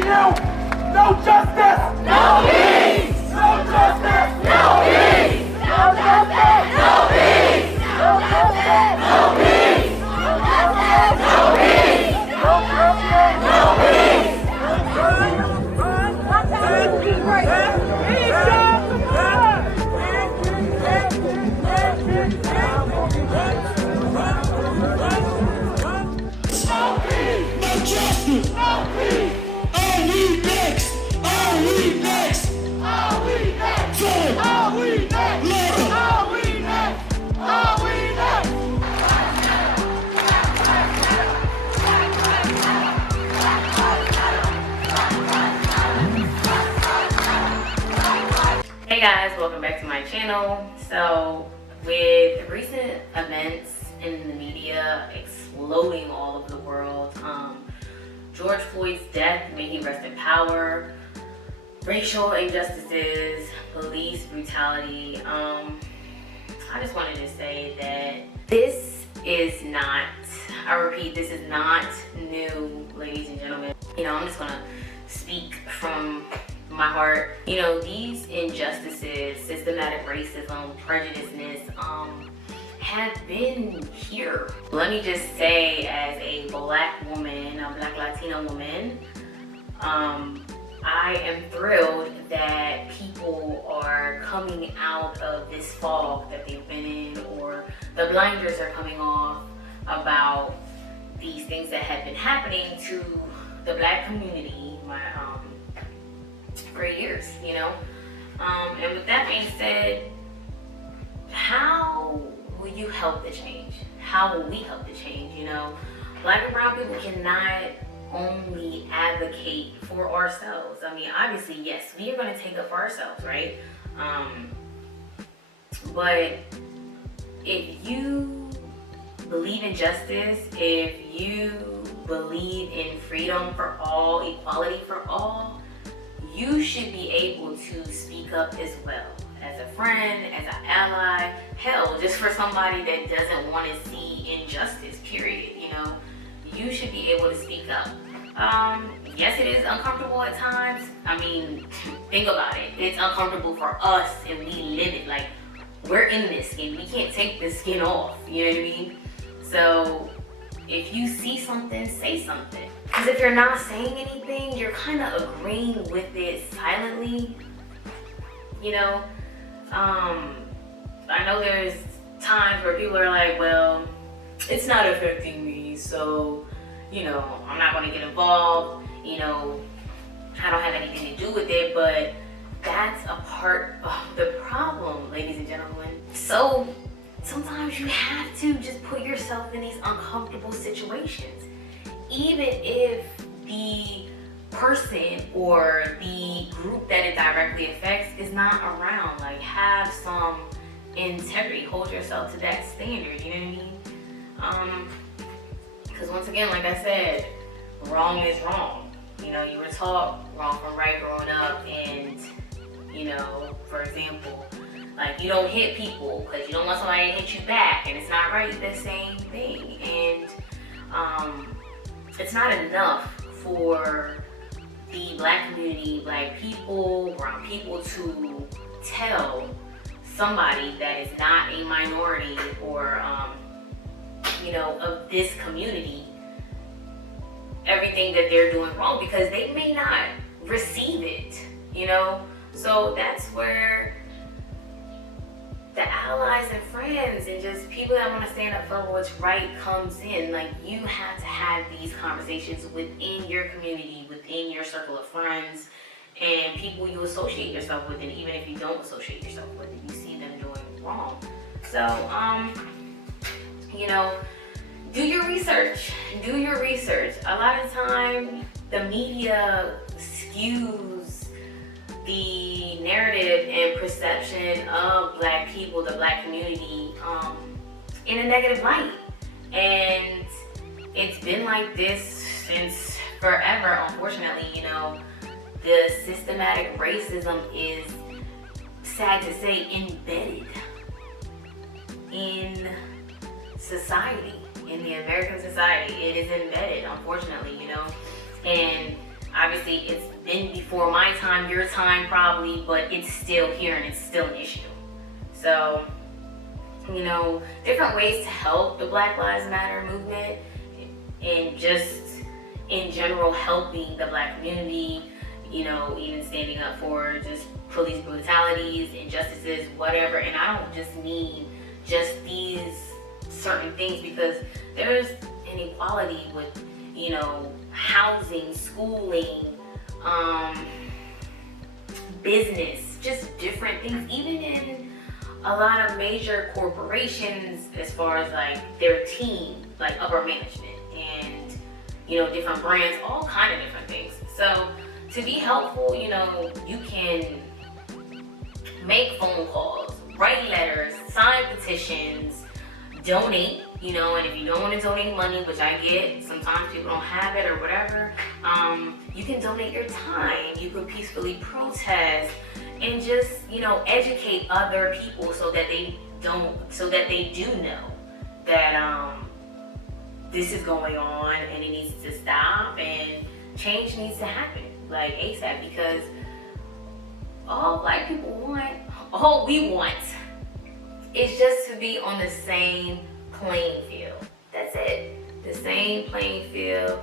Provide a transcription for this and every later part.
No justice! No peace! No justice! No peace! No justice! No peace! No justice! No peace! No justice! No peace! No justice! No peace! Hey guys, welcome back to my channel. So with recent events in the media exploding all over the world, George Floyd's death, may he rest in power, racial injustices, police brutality, I just wanted to say that this is not, I repeat, this is not new, ladies and gentlemen. You know, I'm just gonna speak from my heart. You know, these injustices, systematic racism, prejudiceness, have been here. Let me just say, as a black woman, a black Latina woman, I am thrilled that people are coming out of this fog that they've been in, or the blinders are coming off about these things that have been happening to the black community, for years, you know. And with that being said, how will you help the change? How will we help the change? You know, black and brown people cannot only advocate for ourselves. I mean, obviously, yes, we are going to take up for ourselves, right? But if you believe in justice, if you believe in freedom for all, equality for all, you should be able to speak up as well. As a friend, as an ally, hell, just for somebody that doesn't want to see injustice, period, you know, you should be able to speak up. Yes, it is uncomfortable at times. I mean, think about it. It's uncomfortable for us and we live it. Like, we're in this skin. We can't take this skin off, you know what I mean? So, if you see something, say something. Because if you're not saying anything, you're kind of agreeing with it silently, you know? I know there's times where people are like, well, it's not affecting me, so, you know, I'm not going to get involved, you know, I don't have anything to do with it, but that's a part of the problem, ladies and gentlemen. So sometimes you have to just put yourself in these uncomfortable situations. Even if the person or the group that it directly affects is not around, like, have some integrity, hold yourself to that standard, you know what I mean? Because once again, like I said, wrong is wrong. You know, you were taught wrong from right growing up, and, you know, for example, like, you don't hit people because you don't want somebody to hit you back, and it's not right, the same thing. And it's not enough for the black community, black people, brown people to tell somebody that is not a minority or, you know, of this community everything that they're doing wrong, because they may not receive it, you know? So that's where the allies and friends and just people that want to stand up for what's right comes in. Like, you have to have these conversations within your community, within your circle of friends, and people you associate yourself with. And even if you don't associate yourself with it, you see them doing wrong. So, you know, do your research. Do your research. A lot of time, the media skews the narrative and perception of black people, the black community, in a negative light. And it's been like this since forever, unfortunately. You know, the systematic racism is, sad to say, embedded in society, in the American society. It is embedded, unfortunately, you know. And Obviously, it's been before my time, your time probably, but it's still here and it's still an issue. So, you know, different ways to help the Black Lives Matter movement and just in general helping the Black community, you know, even standing up for just police brutalities, injustices, whatever. And I don't just mean just these certain things, because there's inequality with, you know, housing, schooling, business, just different things, even in a lot of major corporations as far as like their team, like upper management and, you know, different brands, all kind of different things. So to be helpful, you know, you can make phone calls, write letters, sign petitions, donate, you know, and if you don't want to donate money, which I get, sometimes people don't have it or whatever, you can donate your time, you can peacefully protest, and just, you know, educate other people so that they do know that this is going on and it needs to stop and change needs to happen, like ASAP, because all Black people want, all we want is just to be on the same playing field. That's it. The same playing field,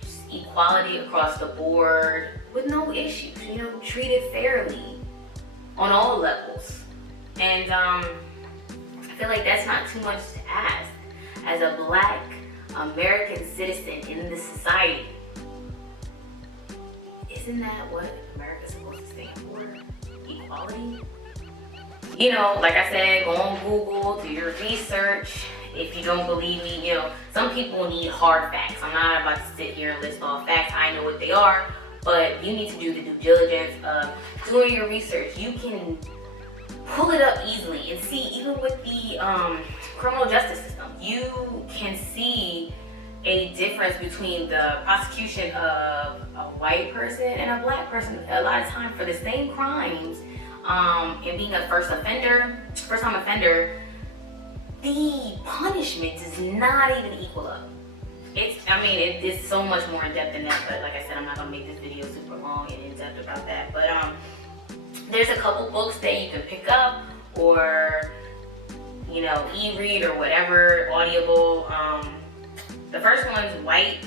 just equality across the board with no issues, you know, treated fairly on all levels. And I feel like that's not too much to ask as a Black American citizen in this society. Isn't that what America's supposed to stand for? Equality? You know, like I said, go on Google, do your research. If you don't believe me, you know, some people need hard facts. I'm not about to sit here and list all facts. I know what they are, but you need to do the due diligence of doing your research. You can pull it up easily and see, even with the criminal justice system, you can see a difference between the prosecution of a white person and a Black person. A lot of time for the same crimes, and being a first-time offender, the punishment does not even equal up. It's so much more in depth than that, but like I said, I'm not gonna make this video super long and in depth about that. But there's a couple books that you can pick up, or, you know, e-read or whatever, Audible. The first one's White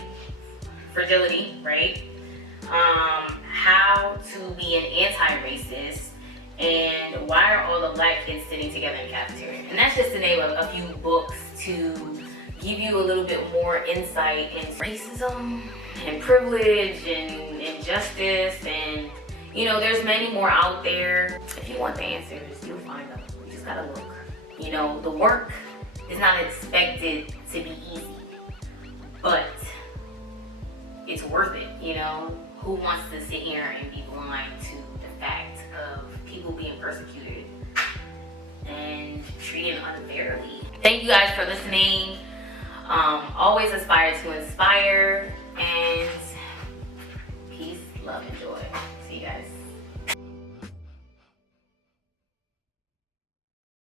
Fragility, right? How to be an anti-racist, and why are all the Black kids sitting together in cafeteria? And that's just to name a few books to give you a little bit more insight into racism and privilege and injustice, and, you know, there's many more out there. If you want the answers, you'll find them. You just gotta look. You know, the work is not expected to be easy, but it's worth it, you know? Who wants to sit here and be blind to the fact of people being persecuted and treated unfairly? Thank you guys for listening. Always aspire to inspire, and peace, love, and joy. See you guys.